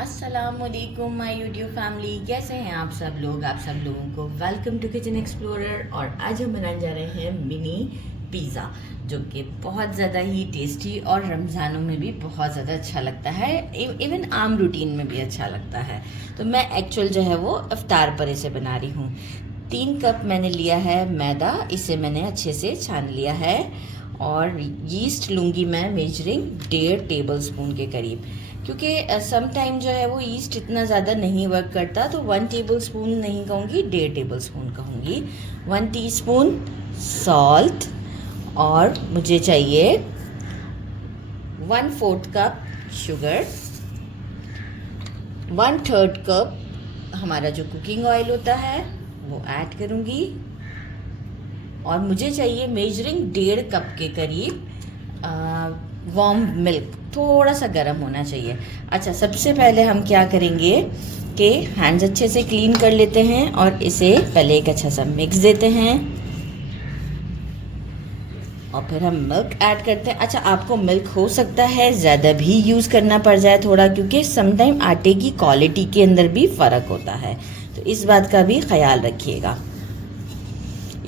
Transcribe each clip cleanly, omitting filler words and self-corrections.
अस्सलामुअलैकुम my YouTube family, कैसे हैं आप सब लोग। आप सब लोगों को वेलकम टू किचन एक्सप्लोरर। और आज हम बनाने जा रहे हैं मिनी पिज़्ज़ा, जो कि बहुत ज़्यादा ही टेस्टी और रमज़ानों में भी बहुत ज़्यादा अच्छा लगता है, इवन आम रूटीन में भी अच्छा लगता है। तो मैं एक्चुअल जो है वो इफ्तार पर इसे बना रही हूँ। 3 कप मैंने लिया है मैदा, इसे मैंने अच्छे से छान लिया है। और यीस्ट लूँगी मैं मेजरिंग 1.5 टेबल स्पून के करीब, क्योंकि सम टाइम जो है वो यीस्ट इतना ज़्यादा नहीं वर्क करता, तो 1 टेबल स्पून नहीं कहूँगी, 1.5 टेबल स्पून कहूँगी। 1 टीस्पून सॉल्ट, और मुझे चाहिए 1/4 कप शुगर, 1/3 कप हमारा जो कुकिंग ऑयल होता है वो ऐड करूँगी। और मुझे चाहिए मेजरिंग 1.5 कप के करीब वार्म मिल्क, थोड़ा सा गर्म होना चाहिए। अच्छा, सबसे पहले हम क्या करेंगे कि हैंड्स अच्छे से क्लीन कर लेते हैं और इसे पहले एक अच्छा सा मिक्स देते हैं, और फिर हम मिल्क ऐड करते हैं। अच्छा, आपको मिल्क हो सकता है ज़्यादा भी यूज़ करना पड़ जाए थोड़ा, क्योंकि समटाइम आटे की क्वालिटी के अंदर भी फ़र्क होता है, तो इस बात का भी ख्याल रखिएगा।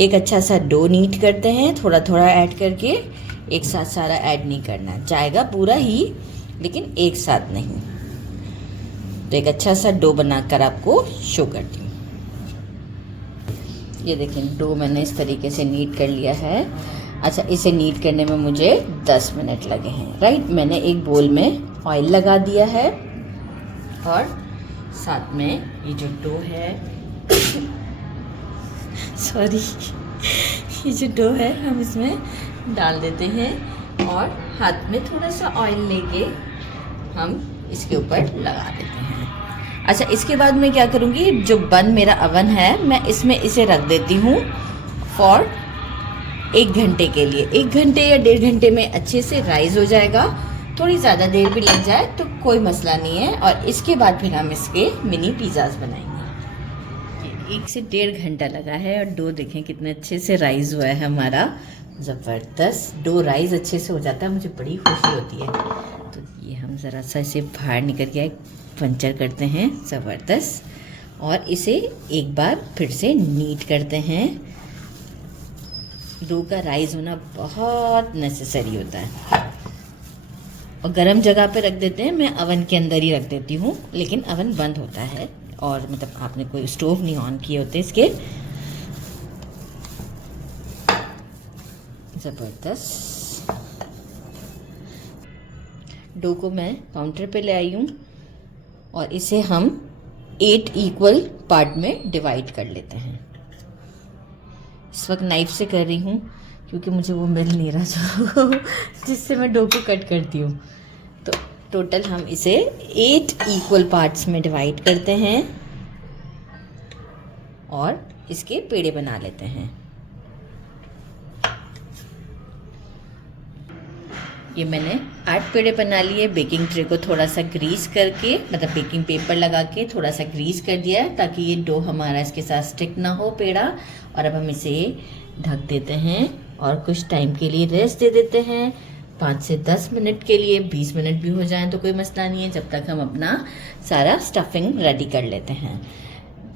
एक अच्छा सा डो नीट करते हैं, थोड़ा थोड़ा ऐड करके, एक साथ सारा ऐड नहीं करना, जाएगा पूरा ही लेकिन एक साथ नहीं। तो एक अच्छा सा डो बनाकर आपको शो करती हूँ। ये देखें, डो मैंने इस तरीके से नीट कर लिया है। अच्छा, इसे नीट करने में मुझे 10 मिनट लगे हैं। राइट, मैंने एक बोल में ऑयल लगा दिया है, और साथ में ये जो डो है सॉरी ये जो डो है हम इसमें डाल देते हैं, और हाथ में थोड़ा सा ऑयल लेके हम इसके ऊपर लगा देते हैं। अच्छा, इसके बाद मैं क्या करूँगी, जो बंद मेरा अवन है मैं इसमें इसे रख देती हूँ फॉर 1 घंटे के लिए। 1 घंटे या 1.5 घंटे में अच्छे से राइज हो जाएगा। थोड़ी ज़्यादा देर भी लग जाए तो कोई मसला नहीं है। और इसके बाद फिर हम इसके मिनी पिज़्ज़ाज बनाएंगे। 1 से 1.5 घंटा लगा है, और डो देखें कितने अच्छे से राइज हुआ है हमारा, ज़बरदस्त। डो राइज अच्छे से हो जाता है, मुझे बड़ी खुशी होती है। तो ये हम ज़रा सा इसे बाहर निकल के पंचर करते हैं, ज़बरदस्त। और इसे एक बार फिर से नीट करते हैं। डो का राइज होना बहुत नेसेसरी होता है। और गरम जगह पे रख देते हैं, मैं अवन के अंदर ही रख देती हूँ, लेकिन अवन बंद होता है, और मतलब आपने कोई स्टोव नहीं ऑन किए होते इसके। ज़बरदस्त। डो को मैं काउंटर पे ले आई हूँ, और इसे हम 8 इक्वल पार्ट में डिवाइड कर लेते हैं। इस वक्त नाइफ से कर रही हूँ, क्योंकि मुझे वो मिल नहीं रहा जो जिससे मैं डो को कट करती हूँ। तो टोटल हम इसे 8 इक्वल पार्ट्स में डिवाइड करते हैं, और इसके पेड़े बना लेते हैं। ये मैंने 8 पेड़े बना लिए। बेकिंग ट्रे को थोड़ा सा ग्रीस करके, मतलब बेकिंग पेपर लगा के थोड़ा सा ग्रीस कर दिया है, ताकि ये डो हमारा इसके साथ स्टिक ना हो पेड़ा। और अब हम इसे ढक देते हैं और कुछ टाइम के लिए रेस्ट दे देते हैं, 5 से 10 मिनट के लिए। 20 मिनट भी हो जाएं तो कोई मसला नहीं है, जब तक हम अपना सारा स्टफिंग रेडी कर लेते हैं।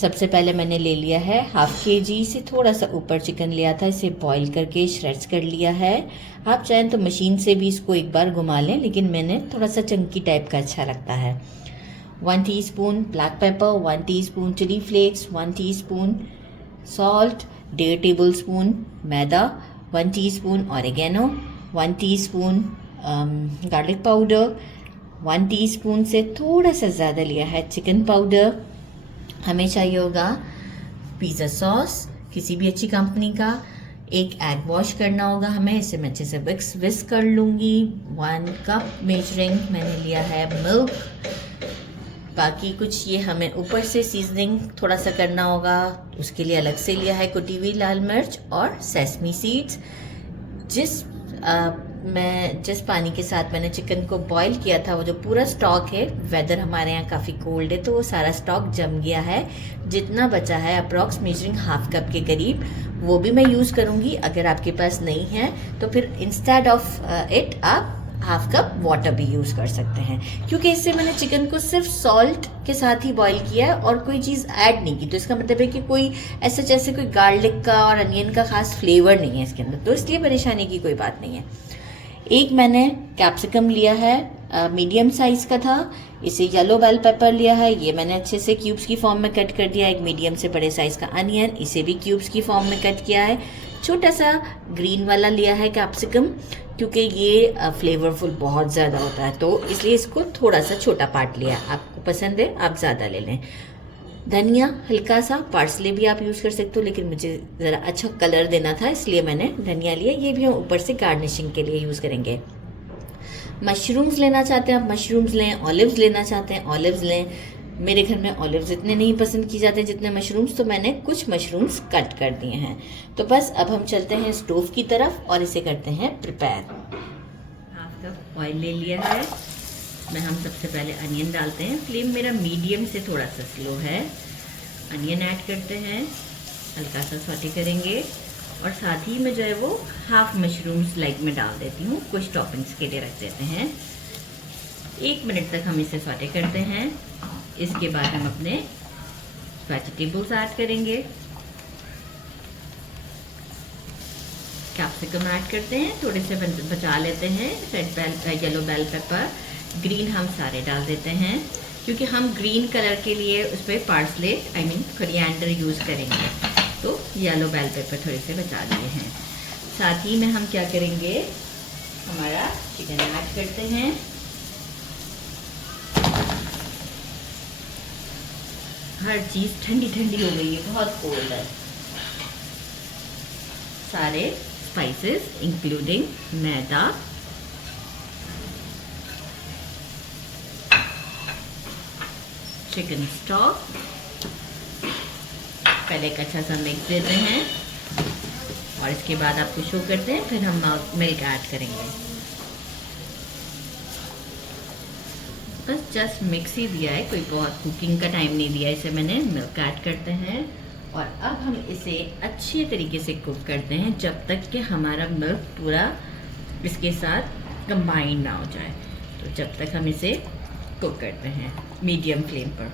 सबसे पहले मैंने ले लिया है 1/2 kg से थोड़ा सा ऊपर चिकन लिया था, इसे बॉईल करके श्रेड्स कर लिया है। आप चाहें तो मशीन से भी इसको एक बार घुमा लें, लेकिन मैंने थोड़ा सा चंकी टाइप का अच्छा लगता है। 1 teaspoon black pepper, 1 teaspoon chilli flakes, 1 teaspoon salt, 1.5 tablespoon मैदा, 1 teaspoon oregano, 1 teaspoon garlic powder, 1 teaspoon से थोड़ा सा ज़्यादा लिया है चिकन पाउडर। हमें चाहिए होगा पिज़्ज़ा सॉस किसी भी अच्छी कंपनी का। एक एग वॉश करना होगा हमें, इसे मैं अच्छे से विस्क कर लूँगी। 1 कप मेजरिंग मैंने लिया है मिल्क। बाकी कुछ ये हमें ऊपर से सीजनिंग थोड़ा सा करना होगा, उसके लिए अलग से लिया है कुटी हुई लाल मिर्च और सेसमी सीड्स। जिस पानी के साथ मैंने चिकन को बॉईल किया था, वो जो पूरा स्टॉक है, वेदर हमारे यहाँ काफ़ी कोल्ड है तो वो सारा स्टॉक जम गया है। जितना बचा है अप्रॉक्स मेजरिंग 1/2 कप के करीब, वो भी मैं यूज़ करूँगी। अगर आपके पास नहीं है तो फिर इंस्टेड ऑफ इट आप हाफ कप वाटर भी यूज़ कर सकते हैं, क्योंकि इससे मैंने चिकन को सिर्फ सॉल्ट के साथ ही बॉईल किया है और कोई चीज़ ऐड नहीं की, तो इसका मतलब है कि कोई ऐसा जैसे कोई गार्लिक का और अनियन का खास फ्लेवर नहीं है इसके अंदर, तो इसलिए परेशानी की कोई बात नहीं है। एक मैंने कैप्सिकम लिया है, मीडियम साइज़ का था। इसे येलो बेल पेपर लिया है, ये मैंने अच्छे से क्यूब्स की फॉर्म में कट कर दिया। एक मीडियम से बड़े साइज़ का अनियन, इसे भी क्यूब्स की फॉर्म में कट किया है। छोटा सा ग्रीन वाला लिया है कैप्सिकम, क्योंकि ये फ्लेवरफुल बहुत ज़्यादा होता है, तो इसलिए इसको थोड़ा सा छोटा पार्ट लिया। आपको पसंद है आप ज़्यादा ले लें। धनिया हल्का सा, पार्सले भी आप यूज़ कर सकते हो, लेकिन मुझे ज़रा अच्छा कलर देना था इसलिए मैंने धनिया लिया। ये भी हम ऊपर से गार्निशिंग के लिए यूज़ करेंगे। मशरूम्स लेना चाहते हैं आप मशरूम्स लें, ऑलिव्स लेना चाहते हैं ऑलिव्स लें। मेरे घर में ऑलिव्स इतने नहीं पसंद की जाते जितने मशरूम्स, तो मैंने कुछ मशरूम्स कट कर दिए हैं। तो बस अब हम चलते हैं स्टोव की तरफ और इसे करते हैं प्रिपेयर। हाफ कप ऑयल ले लिया है, इसमें हम सबसे पहले अनियन डालते हैं। फ्लेम मेरा मीडियम से थोड़ा सा स्लो है। अनियन ऐड करते हैं, हल्का सा सौटे करेंगे और साथ ही में जो है वो हाफ मशरूम स्लाइड में डाल देती हूँ, कुछ टॉपिंग्स के लिए रख देते हैं। 1 मिनट तक हम इसे सौटे करते हैं। इसके बाद हम अपने वेजिटेबल्स ऐड करेंगे। कैप्सिकम ऐड करते हैं, थोड़े से बचा लेते हैं। Red bell, yellow bell pepper, green हम सारे डाल देते हैं, क्योंकि हम ग्रीन कलर के लिए उस पर पार्सले कोरिएंडर यूज़ करेंगे, तो येलो बेल पेपर थोड़े से बचा लिए हैं। साथ ही में हम क्या करेंगे, हमारा चिकन ऐड करते हैं। हर चीज़ ठंडी ठंडी हो गई है, बहुत कोल्ड है। सारे स्पाइसेस इंक्लूडिंग मैदा, चिकन स्टॉक, पहले एक अच्छा सा मिक्स देते हैं और इसके बाद आपको शो करते हैं, फिर हम मिल्क ऐड करेंगे। बस जस्ट मिक्स ही दिया है, कोई बहुत कुकिंग का टाइम नहीं दिया इसे मैंने। मिल्क ऐड करते हैं और अब हम इसे अच्छे तरीके से कुक करते हैं जब तक कि हमारा मिल्क पूरा इसके साथ कंबाइन ना हो जाए। तो जब तक हम इसे कुक करते हैं मीडियम फ्लेम पर।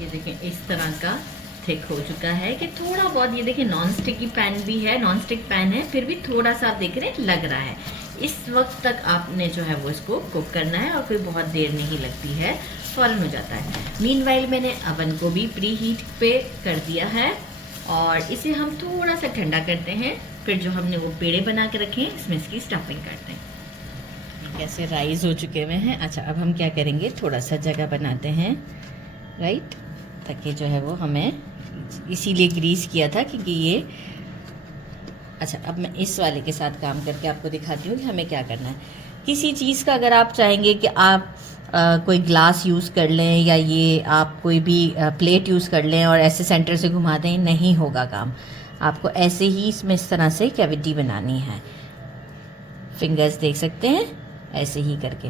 ये देखें इस तरह का थिक हो चुका है कि थोड़ा बहुत, ये देखें नॉन स्टिकी पैन भी है, नॉन स्टिक पैन है, फिर भी थोड़ा सा आप देख रहे हैं लग रहा है। इस वक्त तक आपने जो है वो इसको कुक करना है और कोई बहुत देर नहीं लगती है, फ़ौरन हो जाता है। मीनवाइल मैंने अवन को भी प्री हीट पे कर दिया है और इसे हम थोड़ा सा ठंडा करते हैं। फिर जो हमने वो पेड़े बना के रखे हैं इसमें इसकी स्टफिंग करते हैं। कैसे राइस हो चुके हुए हैं। अच्छा अब हम क्या करेंगे, थोड़ा सा जगह बनाते हैं, राइट, ताकि जो है वो हमें, इसीलिए ग्रीस किया था क्योंकि ये। अच्छा अब मैं इस वाले के साथ काम करके आपको दिखाती हूँ कि हमें क्या करना है। किसी चीज़ का अगर आप चाहेंगे कि आप कोई ग्लास यूज़ कर लें या ये आप कोई भी प्लेट यूज़ कर लें और ऐसे सेंटर से घुमा दें, नहीं होगा काम। आपको ऐसे ही इसमें इस तरह से कैविटी बनानी है। फिंगर्स देख सकते हैं, ऐसे ही करके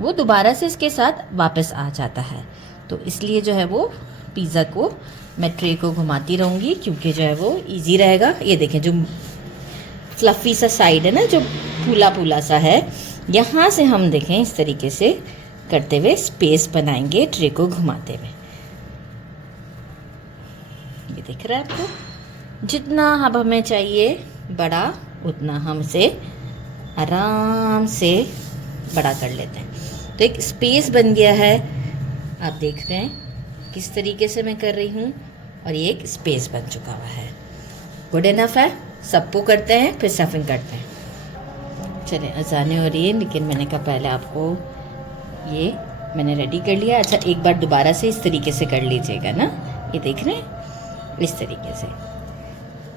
वो दोबारा से इसके साथ वापस आ जाता है। तो इसलिए जो है वो पिज़्ज़ा को मैं ट्रे को घुमाती रहूँगी, क्योंकि जो है वो इजी रहेगा। ये देखें जो फ्लफ़ी सा साइड है ना, जो फूला फूला सा है, यहाँ से हम देखें इस तरीके से करते हुए स्पेस बनाएंगे ट्रे को घुमाते हुए। ये दिख रहा है आपको। जितना अब हमें चाहिए बड़ा, उतना हम इसे आराम से बड़ा कर लेते हैं। तो एक स्पेस बन गया है, आप देख रहे हैं किस तरीके से मैं कर रही हूँ, और ये एक स्पेस बन चुका हुआ है। गुड इनफ है। सबको करते हैं फिर स्टफिंग करते हैं। चलें अजाने हो रही है, लेकिन मैंने कहा पहले आपको ये मैंने रेडी कर लिया। अच्छा एक बार दोबारा से इस तरीके से कर लीजिएगा ना, ये देख रहे हैं इस तरीके से,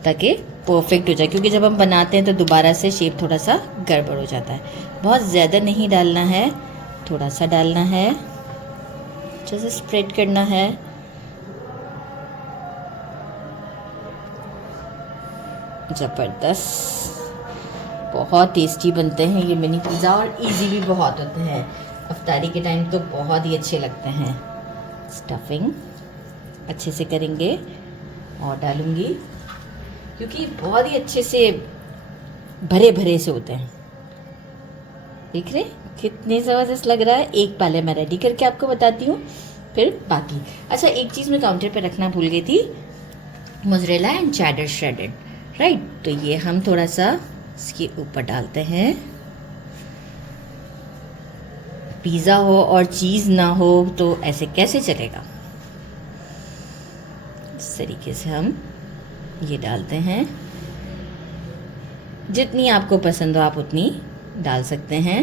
ताकि परफेक्ट हो जाए, क्योंकि जब हम बनाते हैं तो दोबारा से शेप थोड़ा सा गड़बड़ हो जाता है। बहुत ज़्यादा नहीं डालना है, थोड़ा सा डालना है, अच्छे से स्प्रेड करना है। ज़बरदस्त, बहुत टेस्टी बनते हैं ये मिनी पिज़्ज़ा और इजी भी बहुत होते हैं। अफ्तारी के टाइम तो बहुत ही अच्छे लगते हैं। स्टफिंग अच्छे से करेंगे और डालूंगी, क्योंकि बहुत ही अच्छे से भरे भरे से होते हैं। देख रहे कितने ज़बरदस्त लग रहा है। एक पहले मैं रेडी करके आपको बताती हूँ, फिर बाकी। अच्छा, एक चीज़ मैं काउंटर पे रखना भूल गई थी, mozzarella and cheddar shredded, right. तो ये हम थोड़ा सा इसके ऊपर डालते हैं। पिज़्ज़ा हो और चीज़ ना हो तो ऐसे कैसे चलेगा। इस तरीके से हम ये डालते हैं। जितनी आपको पसंद हो आप उतनी डाल सकते हैं।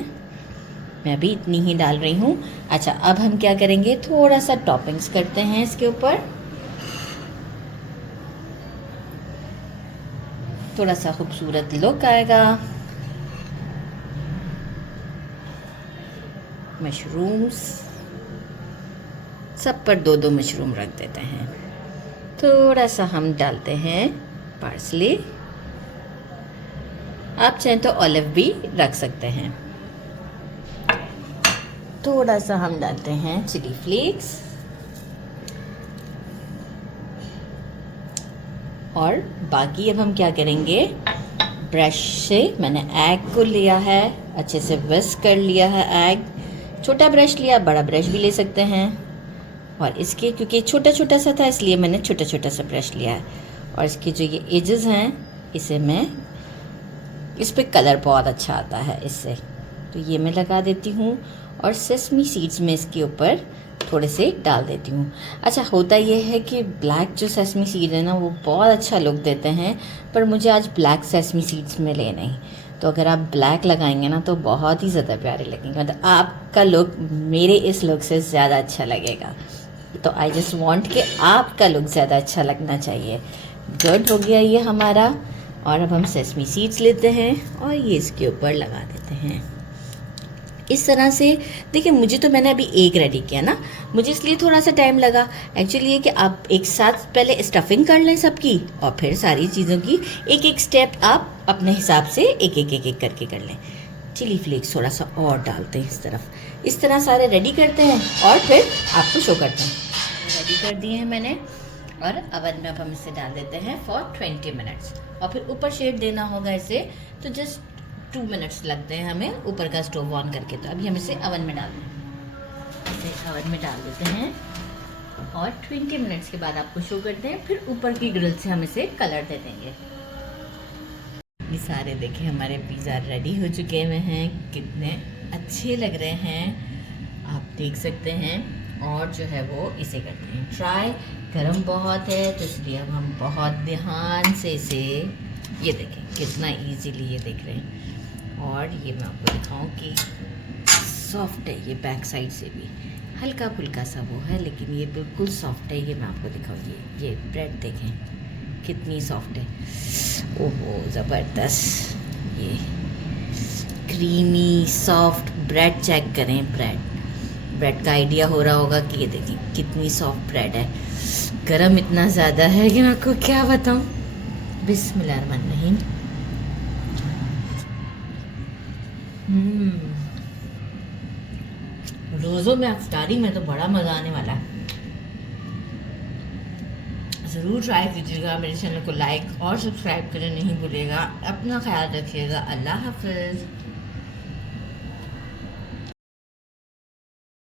मैं भी इतनी ही डाल रही हूँ। अच्छा, अब हम क्या करेंगे, थोड़ा सा टॉपिंग्स करते हैं इसके ऊपर। थोड़ा सा खूबसूरत लुक आएगा। मशरूम्स, सब पर 2-2 मशरूम रख देते हैं। थोड़ा सा हम डालते हैं पार्सले। आप चाहें तो ऑलिव भी रख सकते हैं। थोड़ा सा हम डालते हैं चिली फ्लेक्स और बाकी अब हम क्या करेंगे, ब्रश से मैंने एग को लिया है, अच्छे से विस्क कर लिया है एग। छोटा ब्रश लिया, बड़ा ब्रश भी ले सकते हैं। और इसके क्योंकि छोटा छोटा सा था इसलिए मैंने छोटा छोटा सा ब्रश लिया है। और इसके जो ये एजेस हैं, इसे मैं, इस पे कलर बहुत अच्छा आता है इससे, तो ये मैं लगा देती हूँ। और सेसमी सीड्स में इसके ऊपर थोड़े से डाल देती हूँ। अच्छा, होता ये है कि ब्लैक जो सेसमी सीड है ना वो बहुत अच्छा लुक देते हैं, पर मुझे आज ब्लैक सेसमी सीड्स में ले नहीं। तो अगर आप ब्लैक लगाएंगे ना तो बहुत ही ज़्यादा प्यारे लगेंगे, मतलब आपका लुक मेरे इस लुक से ज़्यादा अच्छा लगेगा। तो आई जस्ट वांट कि आपका लुक ज़्यादा अच्छा लगना चाहिए। गुड, हो गया ये हमारा। और अब हम सेसमी सीड्स लेते हैं और ये इसके ऊपर लगा देते हैं इस तरह से। देखिए, मुझे तो मैंने अभी एक रेडी किया ना, मुझे इसलिए थोड़ा सा टाइम लगा। एक्चुअली ये कि आप एक साथ पहले स्टफिंग कर लें सबकी और फिर सारी चीज़ों की एक एक स्टेप आप अपने हिसाब से एक एक करके कर लें। चिली फ्लेक्स थोड़ा सा और डालते हैं इस तरह सारे रेडी करते हैं और फिर आपको शो करते हैं। रेडी कर दिए हैं मैंने और अवन में अब हम इसे डाल देते हैं फॉर 20 मिनट्स। और फिर ऊपर शेड देना होगा इसे, तो जस्ट 2 मिनट्स लगते हैं हमें ऊपर का स्टोव ऑन करके। तो अभी हम इसे अवन में डाल दें, इसे अवन में डाल देते हैं और 20 मिनट्स के बाद आपको शो करते हैं। फिर ऊपर की ग्रिल से हम इसे कलर दे देंगे। ये सारे देखिए हमारे पिज़्ज़ा रेडी हो चुके हुए हैं, कितने अच्छे लग रहे हैं आप देख सकते हैं। और जो है वो इसे करते हैं ट्राई। गरम बहुत है तो इसलिए अब हम बहुत ध्यान से इसे, ये देखें कितना इजीली ये देख रहे हैं। और ये मैं आपको दिखाऊं कि सॉफ्ट है ये, बैक साइड से भी हल्का फुल्का सा वो है लेकिन ये बिल्कुल सॉफ्ट है। ये मैं आपको दिखाऊँ, ये ब्रेड देखें कितनी सॉफ्ट है। ओहो ज़बरदस्त, ये क्रीमी सॉफ्ट ब्रेड चेक करें। ब्रेड का आइडिया हो रहा होगा कि ये देखिए कितनी सॉफ्ट ब्रेड है। गरम इतना ज़्यादा है कि मैं आपको क्या बताऊं। बिस्मिल्लाहिर्रहमानिर्रहीम। रोज़ों में अफ्तारी में तो बड़ा मज़ा आने वाला है। ज़रूर ट्राई कीजिएगा। मेरे चैनल को लाइक और सब्सक्राइब करना नहीं भूलिएगा। अपना ख्याल रखिएगा। अल्लाह हाफ़िज़।